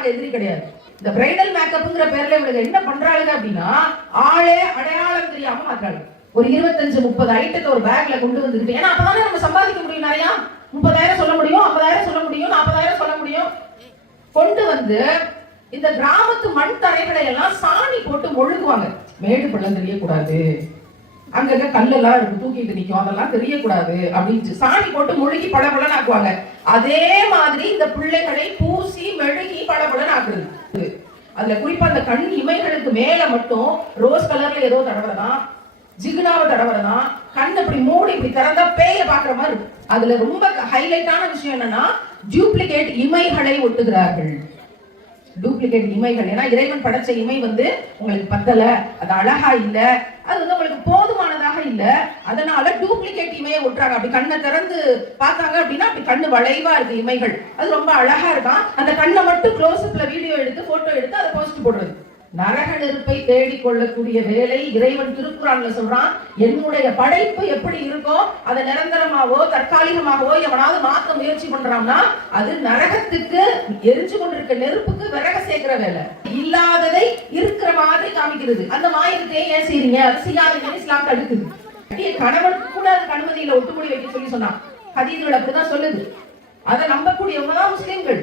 நாங்க எதிரி கிடையாது. இந்த பிரைடல் மேக்கப்ங்கிற பேர்ல இவங்க என்ன பண்றாங்க அப்படின்னா ஆளே அடையாளம் தெரியாம மாற்றாங்க. ஒரு 25-30 ஐட்டத்தை ஒரு பேக்ல கொண்டு வந்துருக்கு. ஏன்னா அப்பதானே நம்ம சம்பாதிக்க முடியும். நிறையா 30,000 சொல்ல முடியும், 50,000 சொல்ல முடியும், 40,000 சொல்ல முடியும். கொண்டு வந்து இந்த கிராமத்து மண் தரைகளை எல்லாம் சாணி போட்டு ஒழுகுவாங்க. மேடு பள்ளம் தெரியக்கூடாது, அங்கங்க கல்லெல்லாம் இருக்கு தூக்கிட்டு நிக்கும், அதெல்லாம் தெரியக்கூடாது அப்படின்னு சாணி போட்டு முழுகி பளபளன்னு ஆக்குவாங்க. அதே மாதிரி இந்த பிள்ளைகளை பூசி மெழுகி பளபளன்னு ஆக்குறது. அதுல குறிப்பா அந்த கண் இமைகளுக்கு மேல மட்டும் ரோஸ் கலர்ல ஏதோ தடவதான், ஜிகுனாவை தடவதான், கண் அப்படி மூடி இப்படி திறந்தா பேய பாக்குற மாதிரி இருக்கும். அதுல ரொம்ப ஹைலைட்டான விஷயம் என்னன்னா டூப்ளிகேட் இமைகளை ஒட்டுகிறார்கள். டூப்ளிகேட் இமைகள். ஏன்னா இறைவன் படைச்ச இமை வந்து உங்களுக்கு பத்தல, அது அழகா இல்ல, அது வந்து உங்களுக்கு போதுமானதாக இல்ல, அதனால டூப்ளிகேட் இமையை ஒட்டுறாங்க. அப்படி கண்ணை திறந்து பார்த்தாங்க அப்படின்னா அப்படி கண்ணு வளைவா இருக்கு இமைகள், அது ரொம்ப அழகா இருக்கான். அந்த கண்ணை மட்டும் க்ளோஸ்அப்ல வீடியோ எடுத்து போட்டோ எடுத்து அதை போஸ்ட் போடுறது. நரக நெருப்பை தேடிக் கொள்ளக்கூடிய வேலை இறைவன் திருக்குறான்ல சொல்றான். என்னுடைய படைப்பு எப்படி இருக்கோ அதை நிரந்தரமாவோ தற்காலிகமாகவோ எவனாவது மாற்ற முயற்சி பண்றான்னா அது நரகத்துக்கு எரிஞ்சு கொண்டிருக்க நெருப்புக்கு விறக சேர்க்கிற வேலை. இல்லாததை இருக்கிற மாதிரி காமிக்கிறது. அந்த மாயத்தை ஏன் செய்றீங்க, அது செய்யாதீங்கன்னு இஸ்லாம் தடுக்குது. கணவனுக்கு கூட அது அனுமதியில ஒட்டுமுடி வைக்க சொல்லி சொன்னான். ஹதீஸ்கள் அப்படிதான் சொல்லுது. அதை நம்பக்கூடியவங்க தான் முஸ்லிம்கள்.